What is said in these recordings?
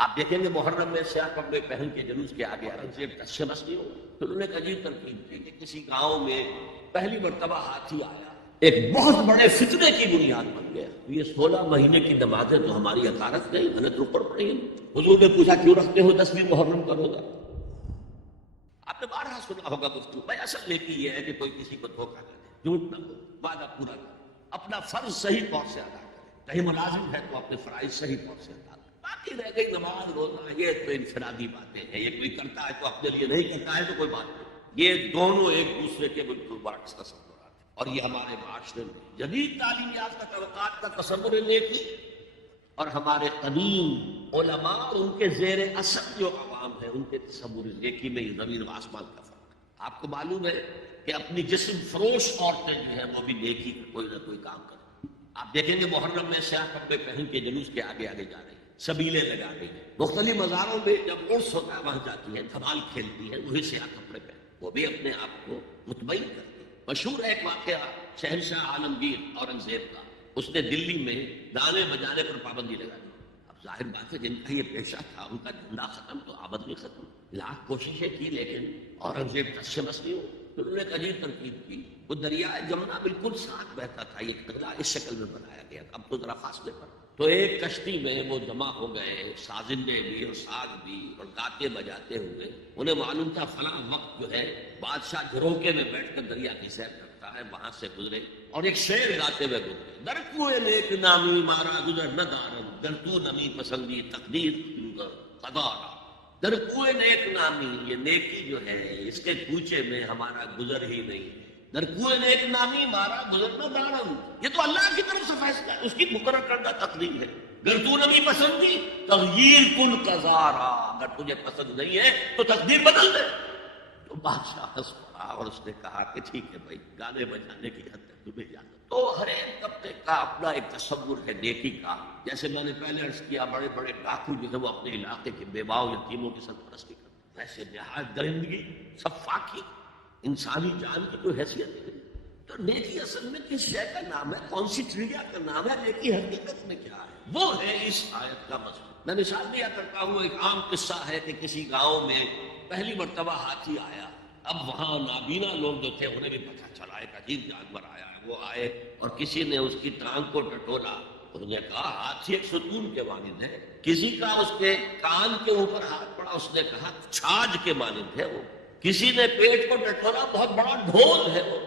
آپ دیکھیں گے محرم میں سیاہ کپڑے پہن کے جلوس کے آگے اورنگزیب ٹس سے بس نہیں ہو. پھر انہوں نے ایک عجیب ترکیب کی کہ کسی گاؤں میں پہلی مرتبہ ہاتھی آیا، ایک بہت بڑے فتنے کی بنیاد بن گیا. یہ 16 مہینے کی نمازیں تو ہماری عقارت نہیں، محنت روپڑ پڑی. حضور نے پوچھا کیوں رکھتے ہو 10ویں محرم کا روزہ؟ آپ نے بارہا سنا ہوگا گفتگو. بھائی اصل نیکی یہ ہے کہ کوئی کسی کو دھوکہ نہ دے، جھوٹ نہ بولے، وعدہ پورا کرے، اپنا فرض صحیح طور سے ادا کرے. کہیں ملازم ہے تو اپنے فرائض صحیح طور سے ادا کرے. باقی رہ گئی نماز روزہ، یہ تو انفرادی باتیں ہیں. یہ کوئی کرتا ہے تو اپنے لیے نہیں کرتا ہے تو کوئی بات نہیں. یہ دونوں ایک دوسرے کے بالکل برعکس تصورات ہیں. اور یہ ہمارے معاشرے میں جدید تعلیم یافتہ طبقات کا تصور ہے نیکی، اور ہمارے قدیم علماء اور ان کے زیر اثر جو عوام ہے ان کے تصور نیکی میں یہ زمین و آسمان کا فرق ہے. آپ کو معلوم ہے کہ اپنی جسم فروش عورتیں جو ہیں وہ بھی نیکی کا کوئی نہ کوئی کام کریں. آپ دیکھیں گے محرم میں سیاہ کپڑے پہن کے جلوس کے آگے آگے جا رہے ہیں، سبیلیں لگا رہی ہیں. مختلف مزاروں میں جب عرس ہوتا ہے وہاں جاتی ہیں، دھمال کھیلتی ہیں، وہی سیاہ کپڑے پہن وہ بھی اپنے آپ کو مطمئن کرتی ہیں. مشہور ہے ایک واقعہ شہنشاہ عالمگیر اورنگزیب کا. اس نے دلی میں گانے بجانے پر پابندی لگا دی. اب ظاہر بات ہے جن کا یہ پیشہ تھا ان کا دھندا ختم تو آمد بھی ختم. لاکھ کوششیں کی لیکن اورنگزیب ٹس سے بس نہیں ہو. پھر انہوں نے ایک عجیب ترکیب کی. وہ دریائے جمنا بالکل ساتھ بہتا تھا، یہ قلعہ اس شکل میں بنایا گیا، اب تو ذرا فاصلے پر. تو ایک کشتی میں وہ جمع ہو گئے، سازندے بھی اور ساز بھی اور گاتے بجاتے ہوئے. انہیں معلوم تھا فلاں وقت جو ہے بادشاہ جھروکے میں بیٹھ کر دریا کی سیر کرتا ہے، وہاں سے گزرے اور ایک شعر گاتے ہوئے گزرے. در کوئے نیک نامی مارا گزر نہ دارم، در تو نمی پسندی تقدیر قدارا. در کوئے نیک نامی، یہ نیکی جو ہے اس کے کوچے میں ہمارا گزر ہی نہیں. در کوئے نیک نامی مارا گزر نہ دارم، یہ تو اللہ کی طرف سے فیصلہ ہے، اس کی مقرر کردہ تقدیر ہے. گر تو نمی پسندی تغییر کن قزارا، اگر تجھے پسند نہیں ہے تو تقدیر بدل دے. تو بادشاہ ہنس پڑا اور اس نے کہا کہ ٹھیک ہے بھائی، گانے بجانے کی حد تک تمہیں جانا. تو ہر ایک طبقے کا اپنا ایک تصور ہے نیکی کا. جیسے میں نے پہلے عرض کیا بڑے بڑے ڈاکو جو ہے وہ اپنے علاقے کے بیواؤں یتیموں کی سرپرستی کرتے ہیں، ویسے نہایت درندگی صفاقی انسانی جان کی کوئی حیثیت نہیں. تو نیکی اصل میں کس شے کا نام ہے، کون سی ٹریا کا نام ہے، نیکی حقیقت میں کیا ہے، وہ ہے اس آیت کا مضمون. میں مثال دیا کرتا ہوں، ایک عام قصہ ہے کہ کسی گاؤں میں پہلی مرتبہ ہاتھی آیا. اب وہاں نابینا لوگ جو تھے انہیں بھی پتہ چلا ایک عجیب جانور آیا ہے. وہ آئے اور کسی نے اس کی ٹانگ کو ٹٹولا. انہوں نے کہا ہاتھی ایک ستون کے مانند ہے. کسی کا اس کے کان کے اوپر ہاتھ پڑا، اس نے کہا چھاج کے مانند ہے وہ. کسی نے پیٹ کو ٹٹولا، بہت بڑا ڈھول ہے وہ.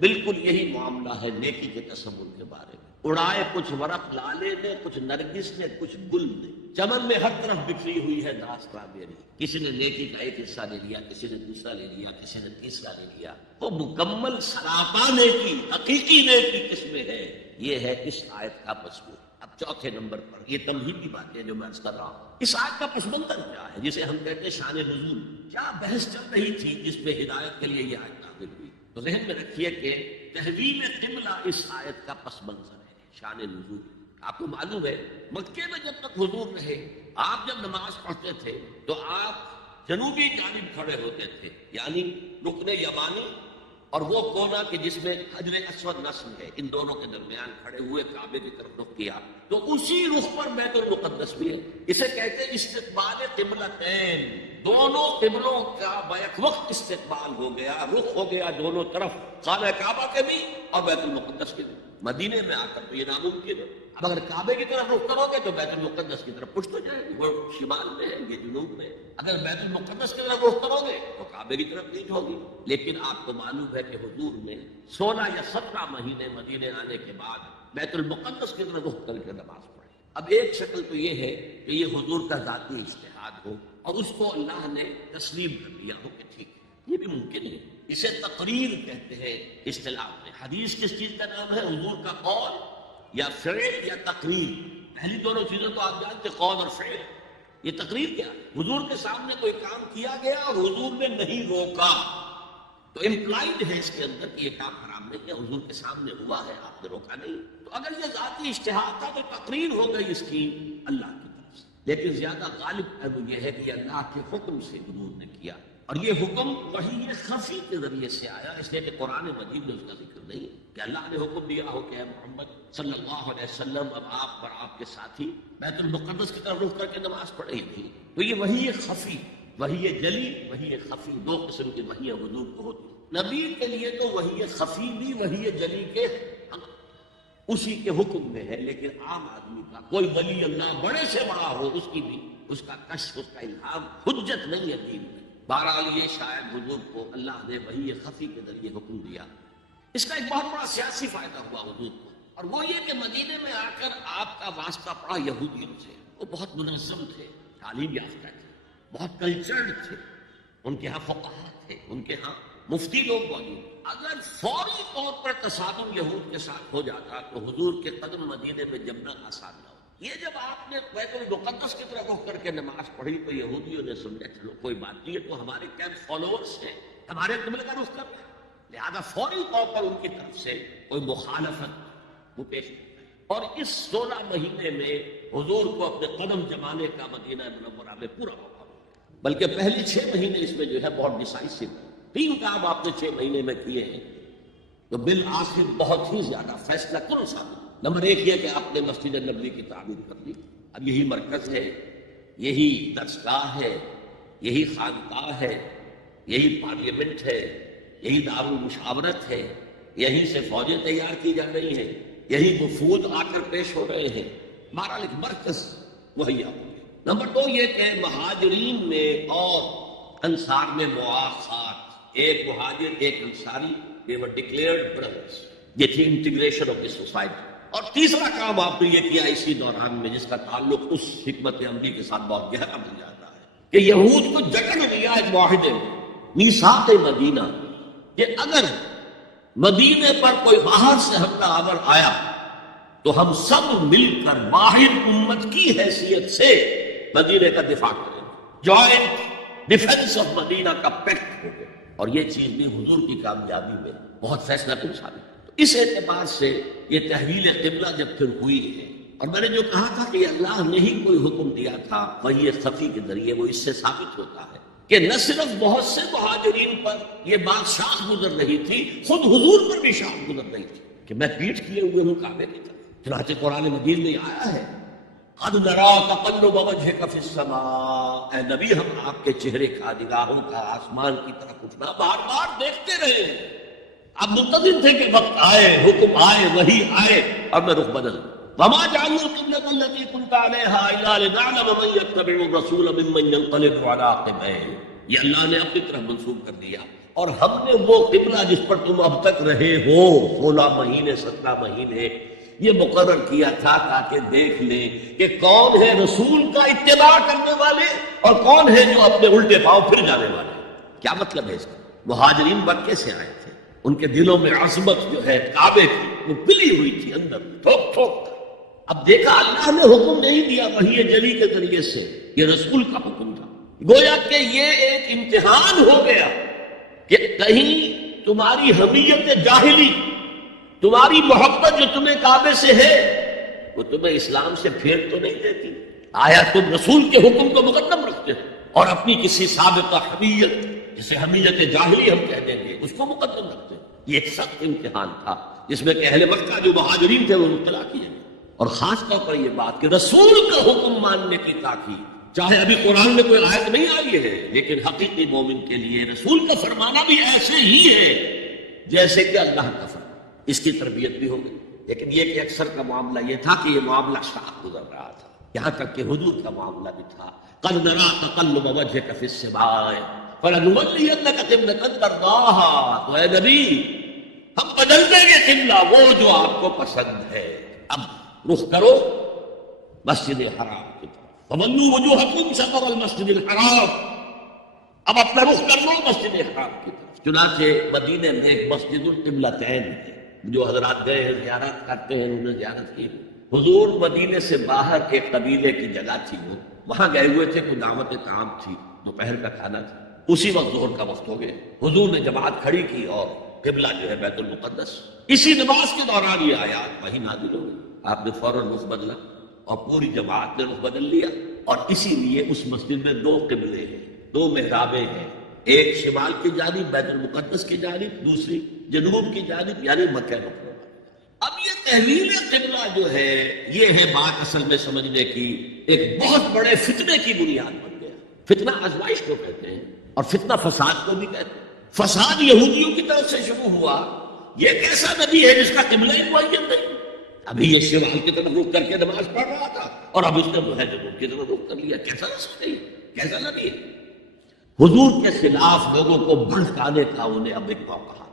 بالکل یہی معاملہ ہے نیکی کے تصور کے بارے میں. اڑائے کچھ ورق لالے نے، کچھ نرگس نے، کچھ گل نے، چمن میں ہر طرف بکھری ہوئی ہے داستان میری. کسی نے نیکی کا ایک حصہ لے لیا، کسی نے دوسرا لے لیا، کسی نے تیسرا لے لیا. وہ مکمل سراپا نیکی، حقیقی نیکی کس میں ہے، یہ ہے اس آیت کا مضمون. اب چوتھے نمبر پر یہ تمہیدی باتیں جو میں عرض کر رہا ہوں، اس آیت کا پس منظر کیا ہے جسے ہم کہتے ہیں شان نزول. کیا بحث چل رہی تھی جس میں ہدایت کے لیے یہ آیت نازل ہوئی؟ تو ذہن میں رکھیے کہ تحویل قبلہ اس آیت کا پس منظر ہے، شان نزول. آپ کو معلوم ہے مکے میں جب تک حضور رہے، آپ جب نماز پڑھتے تھے تو آپ جنوبی جانب کھڑے ہوتے تھے، یعنی رکن یمانی اور وہ کونا کہ جس میں حجر اسود نصب ہے، ان دونوں کے درمیان کھڑے ہوئے کعبے کی طرف رخ کیا. تو اسی رخ پر بیت المقدس بھی ہے. اسے کہتے ہیں استقبال قبلتین، دونوں قبلوں کا بیک وقت استقبال ہو گیا، رخ ہو گیا دونوں طرف، خانہ کعبہ کے بھی اور بیت المقدس کے بھی. مدینے میں آ کر تو یہ ناممکن ہے. اب اگر کعبے کی طرف رخ کرو گے تو بیت المقدس کی طرف پشت ہو جائے گی، وہ شمال میں ہے، یہ جنوب میں. اگر بیت المقدس کی طرف رخ کرو گے تو کعبے کی طرف نیچ ہوگی. لیکن آپ کو معلوم ہے کہ حضور نے 16 یا 17 مہینے مدینے آنے کے بعد بیت المقدس کی طرف رخ کر کے نماز پڑھی. اب ایک شکل تو یہ ہے کہ یہ حضور کا ذاتی اجتہاد ہو اور اس کو اللہ نے تسلیم کر دیا ہو کہ ٹھیک ہے، یہ بھی ممکن ہے. اسے تقریر کہتے ہیں اصطلاح میں. حدیث کس چیز کا نام ہے؟ حضور کا قول یا فعل یا تقریر. پہلی دونوں چیزوں تو آپ جانتے، قول اور فعل. یہ تقریر کیا ہے؟ حضور کے سامنے کوئی کام کیا گیا اور حضور نے نہیں روکا، تو امپلائڈ ہے اس کے اندر کہ یہ کام حرام نہیں ہے، حضور کے سامنے ہوا ہے، آپ نے روکا نہیں. تو اگر یہ ذاتی اجتہاد تھا تو تقریر ہو گئی اس کی اللہ کی طرف سے. لیکن زیادہ غالب ہے وہ یہ ہے کہ یہ اللہ کے حکم سے حضور نے کیا. اور یہ حکم وحی خفی کے ذریعے سے آیا، اس لیے کہ قرآن مجید میں اس کا ذکر نہیں ہے کہ اللہ نے حکم دیا ہو کہ اے محمد صلی اللہ علیہ وسلم اب آپ اور آپ کے ساتھی بیت المقدس کی طرف رخ کر کے نماز پڑھیں گی. تو یہ وحی خفی، وحی جلی، وحی خفی، دو قسم کی وحی حضور کو ہوتی. نبی کے لیے تو وحی خفی بھی وحی جلی کے اسی کے حکم میں ہے، لیکن عام آدمی کا کوئی ولی اللہ بڑے سے بڑا ہو، اس کی بھی اس کا کشف، اس کا الہام حجت نہیں ہے دین میں. بہرحال یہ شاید حضور کو اللہ نے وحی خفی کے ذریعے حکم دیا. اس کا ایک بہت بڑا سیاسی فائدہ ہوا حضور کو، اور وہ یہ کہ مدینے میں آ کر آپ کا واسطہ پڑا یہودیوں سے. وہ بہت منظم تھے، تعلیم یافتہ تھے، بہت کلچرڈ تھے، ان کے ہاں فقہا تھے، ان کے ہاں مفتی لوگ موجود. اگر فوری طور پر تصادم یہود کے ساتھ ہو جاتا تو حضور کے قدم مدینے میں جمنا آسان نہ ہو. یہ جب آپ نے بیت المقدس کی طرف رخ کر کے نماز پڑھی تو یہودیوں نے سمجھا چلو کوئی بات نہیں ہے، تو ہمارے کیمپ فالوورز ہیں، ہمارے قبلے کا رخ کر رہے ہیں، لہذا فوری طور پر ان کی طرف سے کوئی مخالفت وہ پیش کرتا ہے. اور اس 16 مہینے میں حضور کو اپنے قدم جمانے کا مدینہ منورہ میں پورا موقع ملا. بلکہ پہلے 6 مہینے اس میں جو ہے بہت ڈیسائسو، 3 کام آپ نے 6 مہینے میں کیے ہیں تو بالآخر بہت ہی زیادہ فیصلہ کن ثابت. نمبر 1 یہ کہ آپ نے مسجد نبوی کی تعمیر کر لی. اب یہی مرکز ہے، یہی درسگاہ ہے، یہی خانقاہ ہے، یہی پارلیمنٹ ہے، یہی دار المشاورت ہے، یہیں سے فوجیں تیار کی جا رہی ہیں، یہی وفود آ کر پیش ہو رہے ہیں. بہرحال ایک مرکز مہیا ہو گیا. نمبر 2 یہ کہ مہاجرین میں اور انصار میں مواخات، ایک مہاجر ایک Ansari, they were declared brothers. یہ تھی انٹیگریشن آف دی سوسائٹی. اور تیسرا کام آپ نے یہ کیا اسی دوران میں جس کا تعلق اس حکمت عملی کے ساتھ بہت گہرا بن جاتا ہے کہ یہود کو جکڑ لیا ایک معاہدے میں، میثاق مدینہ، کہ اگر مدینے پر کوئی باہر سے حملہ آور آیا تو ہم سب مل کر واحد امت کی حیثیت سے مدینے کا دفاع کریں گے. جوائنٹ ڈیفنس آف مدینہ کا پیکٹ ہو گیا. اور یہ چیز بھی حضور کی کامیابی میں بہت فیصلہ کن ثابت. تو اس اعتبار سے یہ تحویل قبلہ جب پھر ہوئی ہے، اور میں نے جو کہا تھا کہ اللہ نے ہی کوئی حکم دیا تھا وہی خفی کے ذریعے، وہ اس سے ثابت ہوتا ہے کہ نہ صرف بہت سے مہاجرین پر یہ بات شاخ گزر رہی تھی، خود حضور پر بھی شاخ گزر رہی تھی کہ میں پیٹ کیے ہوئے ہوں کعبے کی طرف. چنانچہ قرآن مجید میں آیا ہے قد نرا تقلب وجهك في السماء، اے نبی ہم آپ کے چہرے کا، نگاہوں کا آسمان کی طرف اٹھنا بار بار دیکھتے رہے. اب منتظر تھے کہ وقت آئے، حکم آئے، وحی آئے اور میں رخ بدل. وما جعلنا القبلة التي كنت عليها الا لنعلم من يتبع الرسول ممن ينقلب على عقبيه. یہ اللہ نے اپنی طرف منسوب کر دیا، اور ہم نے وہ قبلہ جس پر تم اب تک رہے ہو 16 مہینے 17 مہینے یہ مقرر کیا تھا تاکہ دیکھ لیں کہ کون ہے رسول کا اتباع کرنے والے اور کون ہے جو اپنے الٹے پاؤں پھر جانے والے. کیا مطلب ہے اس کا؟ مہاجرین مکے سے آئے تھے، ان کے دلوں میں عظمت جو ہے کعبے کی وہ پلی ہوئی تھی اندر ٹھوک ٹھوک. اب دیکھا اللہ نے حکم نہیں دیا وحی جلی کے ذریعے سے، یہ رسول کا حکم تھا. گویا کہ یہ ایک امتحان ہو گیا کہ کہیں تمہاری حمیت جاہلی، تمہاری محبت جو تمہیں کعبے سے ہے وہ تمہیں اسلام سے پھیر تو نہیں دیتی. آیا تم رسول کے حکم کو مقدم رکھتے ہو اور اپنی کسی سابقہ حمیت، جسے حمیت جاہلی ہم کہہ دیں گے، اس کو مقدم رکھتے. یہ ایک سخت امتحان تھا جس میں کہ اہل مکہ جو مہاجرین تھے وہ مبتلا کیے گئے. اور خاص طور پر یہ بات کہ رسول کا حکم ماننے کی تاکید، چاہے ابھی قرآن میں کوئی آیت نہیں آئی ہے لیکن حقیقی مومن کے لیے رسول کا فرمانا بھی ایسے ہی ہے جیسے کہ اللہ کا فرمان. اس کی تربیت بھی ہوگی. لیکن یہ کہ اکثر کا معاملہ یہ تھا کہ یہ معاملہ شاخ گزر رہا تھا، یہاں تک کہ حضور کا معاملہ بھی تھا. قد نرا تقلب وجهك في السماء فلنولينك قبلة ترضاها. تو اے نبی ہم بدل دیں گے قبلہ وہ جو آپ کو پسند ہے. اب رخ کرو مسجد حرام کی طرف. فولوا وجوهكم شطر المسجد الحرام. اب اپنا رخ کر لو مسجد حرام کی طرف. چنانچہ مدینے میں ایک مسجد القبلتین ہے، جو حضرات گئے ہیں زیارت کرتے ہیں، انہوں نے زیارت کی. حضور مدینے سے باہر ایک قبیلے کی جگہ تھی، وہ وہاں گئے ہوئے تھے، کوئی دعوت کام تھی، دوپہر کا کھانا تھا. اسی وقت ظہر کا وقت ہو گیا. حضور نے جماعت کھڑی کی اور قبلہ جو ہے بیت المقدس. اسی نماز کے دوران یہ آیات وہی نازل ہو گئی. آپ نے فوراً رخ بدلا اور پوری جماعت نے رخ بدل لیا. اور اسی لیے اس مسجد میں 2 قبلے ہیں، 2 محرابیں ہیں. ایک شمال کی جانب بیت المقدس کی جانب، دوسری جنوب کی جانب یعنی مکہ مکرمہ۔ اب یہ تحویل قبلہ جو ہے یہ ہے بات اصل میں سمجھنے کی، ایک بہت بڑے فتنے کی بنیاد بن گیا۔ فتنہ آزمائش کو کہتے ہیں اور فتنہ فساد کو بھی کہتے ہیں۔ فساد یہودیوں کی طرف سے شروع ہوا، یہ کیسا نبی ہے جس کا قبلہ ہی معین نہیں؟ ابھی یہ شمال کی طرف رخ کر کے نماز پڑھ رہا تھا اور اب اس نے جو ہے جنوب کی طرف رخ کر لیا، کیسا رسول نہیں، کیسا نبی ہے؟ حضور کے خلاف لوگوں کو بھڑکانے کا انہیں اب ایک موقع آتا ہے۔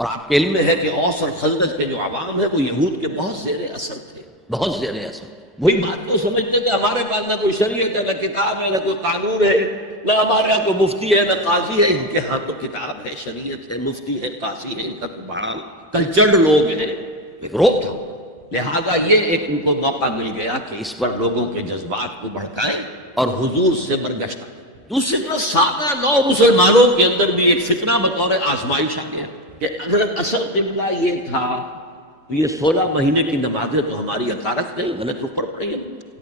اور آپ کے علم میں ہے کہ اوس اور خزرج کے جو عوام ہیں وہ یہود کے بہت زیر اثر تھے، بہت زیر اثر۔ وہی بات کو سمجھتے کہ ہمارے پاس نہ کوئی شریعت ہے، نہ کتاب ہے، نہ کوئی قانون ہے، نہ ہمارے یہاں کوئی مفتی ہے، نہ قاضی ہے۔ ان کے ہاں تو کتاب ہے، شریعت ہے، مفتی ہے، قاضی ہے، ان کا بڑا کلچرڈ لوگ ہیں، ایک روک تھا۔ لہذا یہ ایک ان کو موقع مل گیا کہ اس پر لوگوں کے جذبات کو بھڑکائیں اور حضور سے برگشتہ۔ دوسری طرف سادہ نو مسلمانوں کے اندر بھی ایک فتنہ بطور آزمائش آ گیا کہ اگر اصل قبلہ یہ تھا تو یہ 16 مہینے کی نمازیں تو ہماری اکارت نہیں، غلط رخ پر پڑی ہے،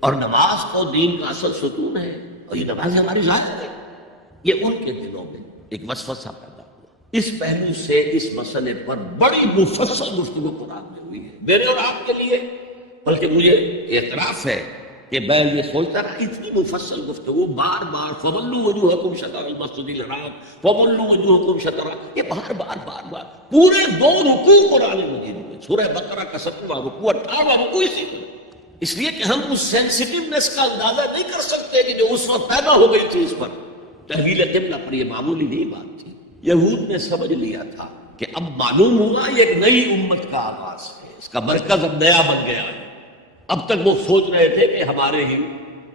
اور نماز تو دین کا اصل ستون ہے اور یہ نماز ہماری ظاہر ہے۔ یہ ان کے دلوں میں ایک وسوسہ پیدا ہوا۔ اس پہلو سے اس مسئلے پر بڑی مفصل گفتگو قرآن میں ہوئی ہے میرے اور آپ کے لیے، بلکہ مجھے اعتراف ہے کہ میں یہ سوچتا رہا اتنی مفصل گفتگو بار بار فَوَلُّوا وُجُوهَكُمْ شَطْرَ الْمَسْجِدِ الْحَرَامِ فَوَلُّوا وُجُوهَكُمْ شَطْرَهُ، یہ بار بار پورے 2 رکوع قرآن مجید میں، سورہ بقرہ کا 17واں رکوع 18واں رکوع اسی طرح، اس لیے کہ ہم اس سینسٹیونیس کا اندازہ نہیں کر سکتے کہ جو اس وقت پیدا ہو گئی تھی اس پر تحویل قبلہ پر، یہ معمولی نہیں بات تھی۔ یہود نے سمجھ لیا تھا کہ اب معلوم ہوا یہ ایک نئی امت کا آغاز ہے، اس کا مرکز اب نیا بن گیا ہے۔ اب تک وہ سوچ رہے تھے کہ ہمارے ہی،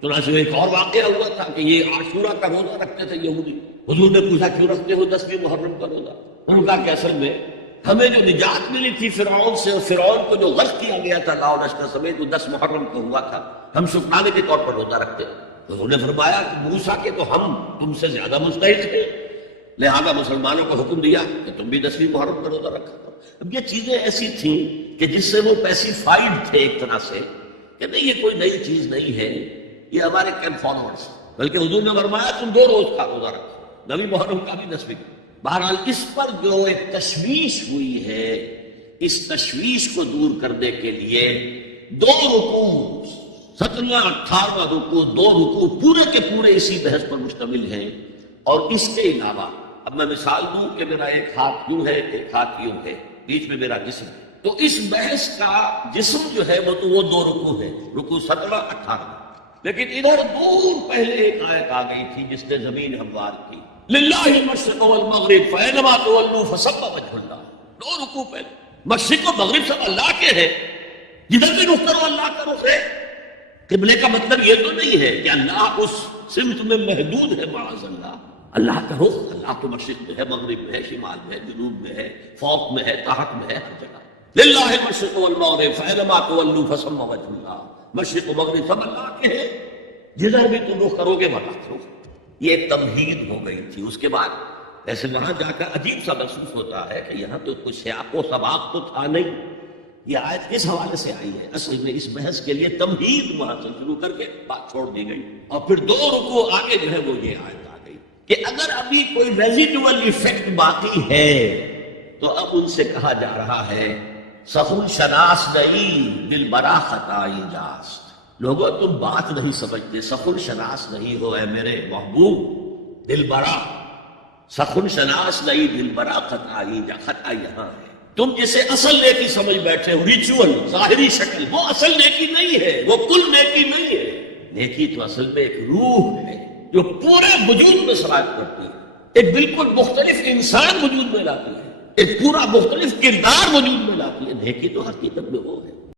چنانچہ ایک اور واقعہ ہوا تھا کہ یہ عاشورہ کا روزہ رکھتے تھے یہودی۔ حضور نے پوچھا کیوں رکھتے ہو 10ویں محرم کا روزہ؟ انہوں نے کہا کہ اصل میں ہمیں جو نجات ملی تھی فرعون سے، اور فرعون کو جو غرق کیا گیا تھا لا و لشکر سمیت، وہ 10 محرم کو ہوا تھا، ہم شکرانے کے طور پر روزہ رکھتے۔ حضور نے فرمایا کہ موسیٰ کے تو ہم تم سے زیادہ مستحق تھے، لہذا مسلمانوں کو حکم دیا کہ تم بھی 10ویں محرم کا روزہ رکھا کرو۔ اب یہ چیزیں ایسی تھیں کہ جس سے وہ پیسیفائڈ تھے ایک طرح سے کہ نہیں یہ کوئی نئی چیز نہیں ہے، یہ ہمارے کین فالوورز، بلکہ حضور نے فرمایا تم 2 روز کا روزہ رکھو، 9ویں محرم کا بھی 10ویں کا۔ بہرحال اس پر جو ایک تشویش ہوئی ہے، اس تشویش کو دور کرنے کے لیے 2 رکوع 17واں 18واں رکوع 2 رکوع پورے کے پورے اسی بحث پر مشتمل ہیں۔ اور اس کے علاوہ اب میں مثال دوں کہ میرا ایک ہاتھ یوں ہے، ایک ہاتھ یوں ہے، بیچ میں میرا جسم ہے، تو اس بحث کا جسم جو ہے وہ تو وہ 2 رکوع ہے، رکوع 17 18، لیکن ادھر دور پہلے ایک آیت آ گئی تھی جس نے زمین ہموار کی، للہ المشرق والمغرب فینما تولوا فثم وجہ اللہ۔ 2 رکوع پہلے، مشرق و مغرب سب اللہ کے ہیں، جدھر بھی رخ کرو اللہ کا رخ ہے۔ قبلے کا مطلب یہ تو نہیں ہے کہ اللہ اس سمت میں محدود ہے، معاذ اللہ، اللہ کا رخ، اللہ تو مشرق میں ہے، مغرب میں ہے، شمال میں ہے، جنوب میں ہے، فوق میں ہے، تحت میں ہے، ہر جگہ۔ للہ المشرق والمغرب فینما تولوا فثم وجہ اللہ، مشرق و مغرب سب اللہ کے ہیں، جدھر بھی تم رخ کرو گے وہاں کرو۔ یہ تمہید ہو گئی تھی۔ اس کے بعد ایسے وہاں جا کر عجیب سا محسوس ہوتا ہے کہ یہاں تو کوئی سیاق و سباق تو تھا نہیں، یہ آیت کس حوالے سے آئی ہے؟ اصل میں اس بحث کے لیے تمہید وہاں سے شروع کر کے بات چھوڑ دی گئی، اور پھر 2 رکوع آگے جو ہے وہ یہ آیت آ گئی کہ اگر ابھی کوئی ریزیڈول ایفیکٹ باقی ہے تو اب ان سے کہا جا رہا ہے سخن شناس نہیں دل برا خطائی جاست۔ لوگوں تم بات نہیں سمجھتے، سخن شناس نہیں ہو اے میرے محبوب، دل برا، سخن شناس نہیں دل برا خطائی جا، خطا یہاں ہے، تم جسے اصل نیکی سمجھ بیٹھے ہو، ریچول ظاہری شکل، وہ اصل نیکی نہیں ہے، وہ کل نیکی نہیں ہے۔ نیکی تو اصل میں ایک روح ہے جو پورے وجود میں سرایت کرتی ہے، ایک بالکل مختلف انسان وجود میں لاتی ہے، ایک پورا مختلف کردار وجود میں لاتی ہے۔ نیکی تو حقیقت میں وہ ہے